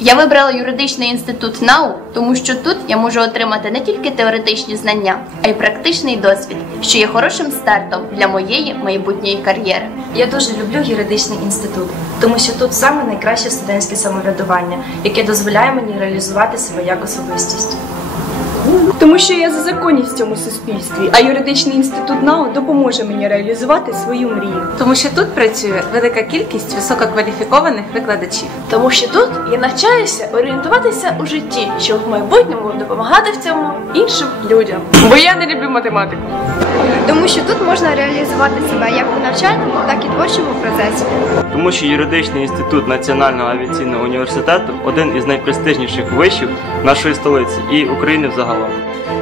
Я вибрала юридичний інститут НАУ, тому що тут я можу отримати не тільки теоретичні знання, а й практичний досвід, що є хорошим стартом для моєї майбутньої кар'єри. Я дуже люблю юридичний інститут, тому що тут саме найкраще студентське самоврядування, яке дозволяє мені реалізувати себе як особистість. Тому що я за законність в цьому суспільстві, а юридичний інститут НАУ допоможе мені реалізувати свою мрію. Тому що тут працює велика кількість висококваліфікованих викладачів. Тому що тут я навчаюся орієнтуватися у житті, щоб в майбутньому допомагати в цьому іншим людям. Бо я не люблю математику. Тому що тут можна реалізувати себе як у навчальному, так і творчому процесі. Тому що юридичний інститут Національного авіаційного університету один із найпрестижніших вишів нашої столиці і України взагалом. え？